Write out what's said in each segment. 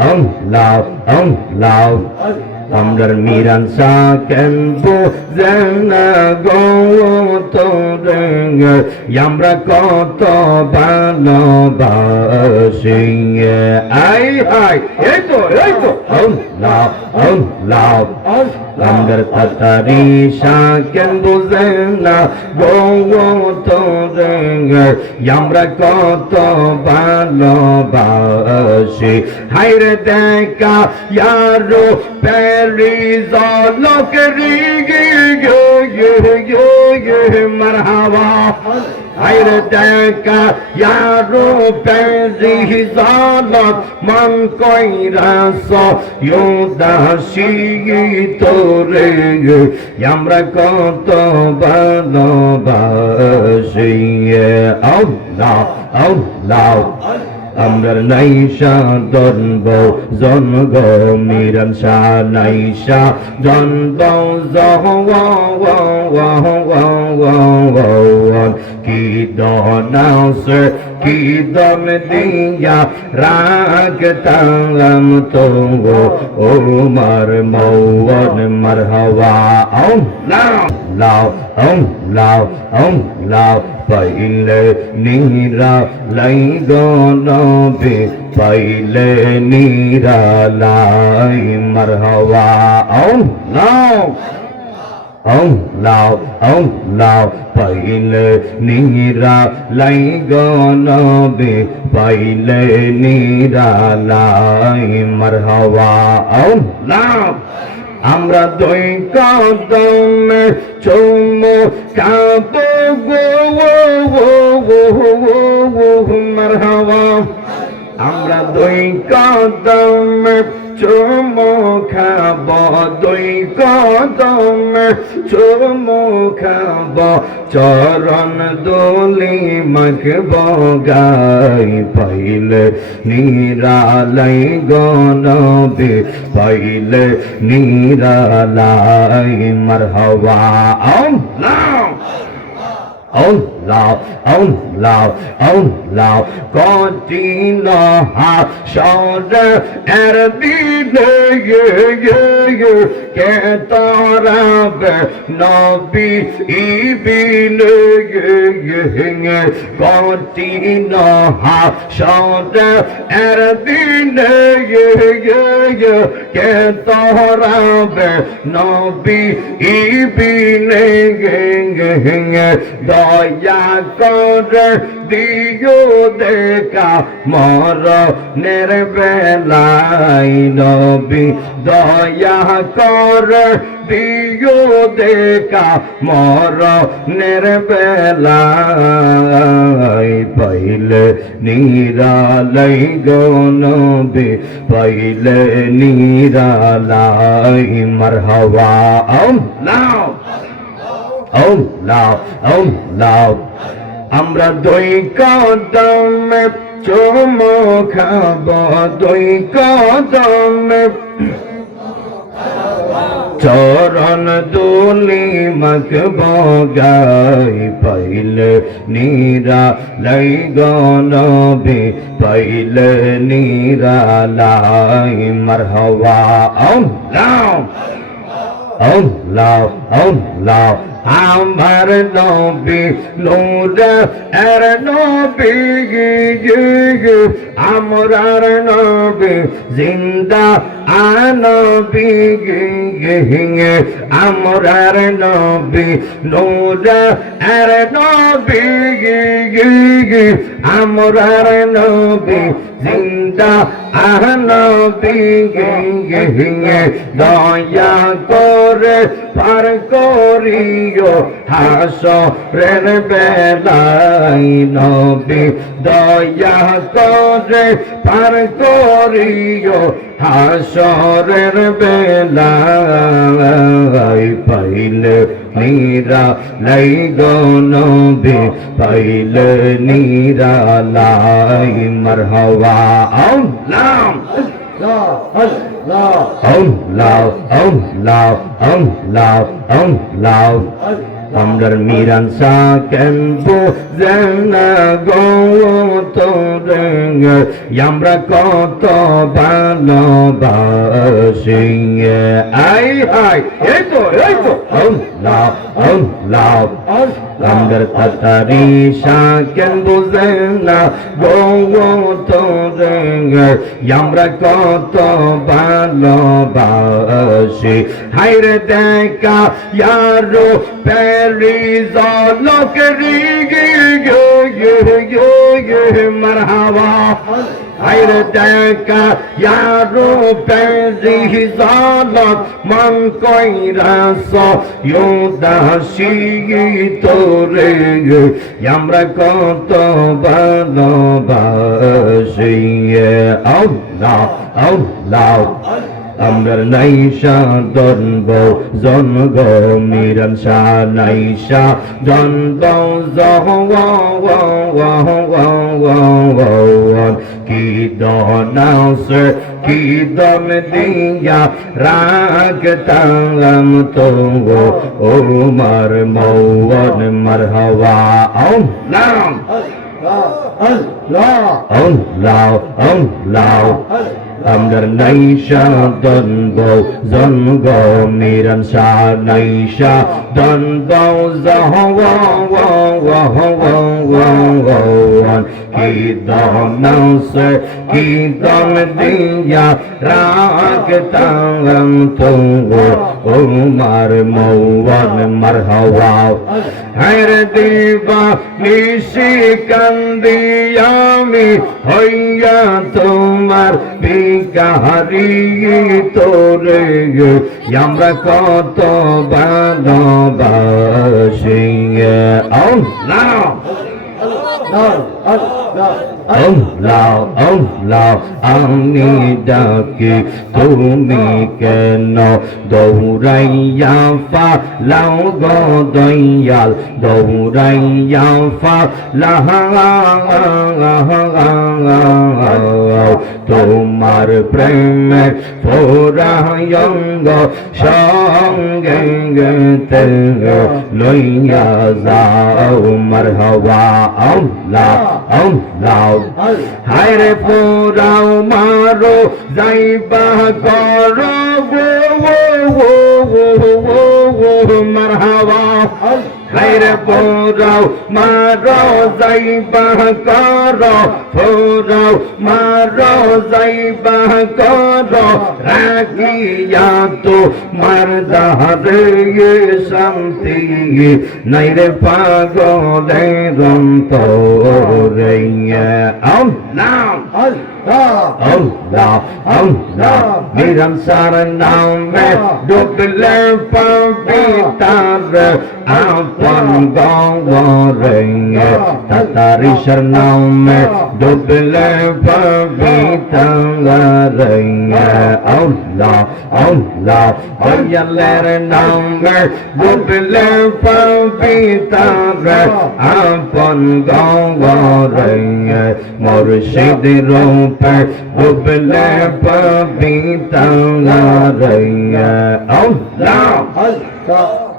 আল্লাহ আমরার মিরান সাকেন বুঝেন গো তোরে আমরা কত ভালোবাসি আই হাই এই তো আল্লাহ আল্লাহ আমরার তাতারি সাকেন বুঝেন গো তোরে আমরা কত ভালোবাসি হায়রে দেখা ইয়ারো প্যারিস লোক মারহাবা হায়রে দেখা ইয়ারো প্যারিস লোক মন কইরাস ইউদাসি তোরে আমরা কত ভালোবাসি আল্লাহ আল্লাহ আমরার নাইশা দনব জনগ মিরান শাহ নাইশা দনব কি দনাস কি দম দিয়া রাগতাম তো ওমর মৌন মারহাবা লাও লাও লাও লাও পাইলে নীরা লাই গনবে পাইলে নীরা লাই মারহাবা লাও লাও পাইলে নীরা লাই গনবে পাইলে নীরা লাই মারহাবা লাও আমরা দুই কদমে চুমু কাবো গো মারহাবা আমরা দুই কদমে চুমু খাব দুই কদমে চুমু খাব চরণ দোলি মাখব গাই পাইলে নিরালাই গনবে পাইলে নিরালাই মারহাবা আল্লাহ কঠিন হাসর এর দিনে কে তরাবে নবী ইবিনে কঠিন হাসর এর দিনে কে তরাবে নবী ইবিনে দয়া করে দিও দেখা মরণের বেলাই নবী দয়া করে দিও দেখা মরণের বেলাই পাইলে নিরালাই গো নবী পাইলে নিরালাই মারহাবা আল্লাহ আল্লাহ আমরা দুই কদমে চুমু খাব দুই কদমে চরণ দোলি মাখব গাই পাইলে নিরালাই গনবে পাইলে নিরালাই মারহাবা আল্লাহ আমার নবী নূর এর নবী আমরার নবী জিন্দা আনবী আমরার নবী নূর এর নবী আমরার নবী জিন্দা আনবী দয়া করে পার করিও হাসরের বেলাই নবী দয়া করে পার করিও হাসরের বেলাই পাইলে নিরালাই গো নবী পাইলে নিরালাই মারহাবা আল্লাহ আমরার মিরান সাকেন বুঝেন গো তোরে আমরা কত ভালোবাসি আই হাই এই তো আল্লাহ আল্লাহ আমরার তাতারি সাকেন বুঝেন গো তোরে আমরা কত ভালোবাসি হায়রে দেখা यारो पैरी ज़ालक रीगे ये मरहबा हायरे देखा यारो पैरी ज़ालक मन कोई रसो यो दासी तोरे यमरा कतो ভালোবাসি আল্লাহ আল্লাহ আমরার নাইশা দনব জনগ মিরান শাহ নাইশা দনব জহওয়ান কি দনাস কি দম দিয়া রাগতাম তো ওমর মৌন মারহাবা আল্লাহ আল্লাহ আল্লাহ আল্লাহ আমরার নাইশা দনব জনগ মিরান শাহ নাইশা দনব জহওয়ান কি দনাস কি দম দিয়া রাগতাম তো ওমর মৌন মারহাবা হর দেবা নিশি কান্দি আমি হইয়া তোমার বিকারি তোরে আমরা কত ভালোবাসি আল্লাহ আল্লাহ আল্লাহ আমি ডাকি তুমি কেন দৌড়াইয়া ফালাও গো দয়াল দৌড়াইয়া ফালাও তোমার প্রেমে ফোরায়ঙ্গ সঙ্গে লইয়া যাও মারহাবা আল্লাহ আল্লাহ হায়রে পোরাও মারো যাইবা করো মারহাবা হায়রে পোরাও মারো যাইবা করো পোরাও মারো যাইবা করো রাখিয়া তো মারদারে শান্তি নাইরে পাগলের অন্তরে আল্লাহ আল্লাহ আল্লাহ মিরান সার নামে ডুবলে পবিতার আপন গৌরে তাতারিশর নামে ডুবলে পবিতার আল্লাহ আল্লাহ দয়ালের নামে ডুবলে পবিতার আপন গৌরে মুর্শিদ রূপে ডুবলে পবিতার আল্লাহ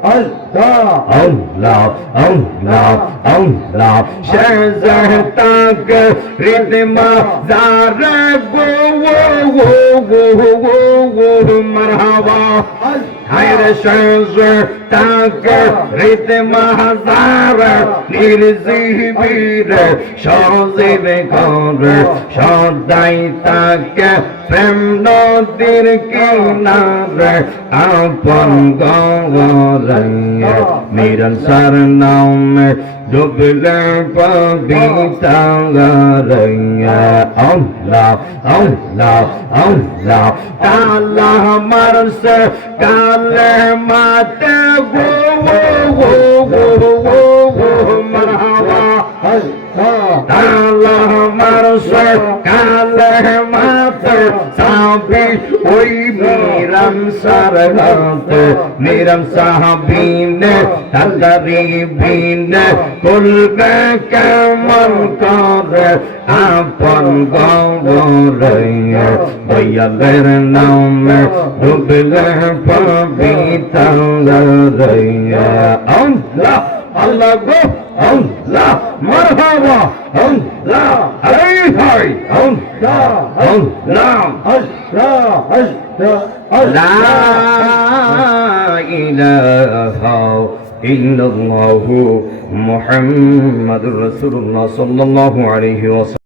আল্লাহ আল্লাহ আল্লাহ আল্লাহ শেজতাক রিদমা জারে গো মারহাবা হায়রে শেজতাক রিদমা জারে নির্জিবির সজিব করে সদাই তাকে প্রেম নদীর কিনারে আপন গৌরে মিরান সার নামে ডুবলে পবিতার আল্লাহ আল্লাহ আল্লাহ কালা মারসে কালে মাতে গো মারহাবা কালা মার সে কালে মাতে সাবি ওই মিরাম সারহাতে মিরাম সাহাবিনে তাদারি বিনে বলবে কেমন করে আপন গৌরে দয়ালের নামে ডুবলে পবিত্র রে আল্লাহ আল্লাহ গো আল্লাহ মারহাবা আল্লাহ হাই হাই আল্লাহ আল্লাহ আল্লাহ আল্লাহ লা ইলাহা ইল্লাল্লাহু মুহাম্মাদুর রাসূলুল্লাহ সাল্লাল্লাহু আলাইহি ওয়াসাল্লাম।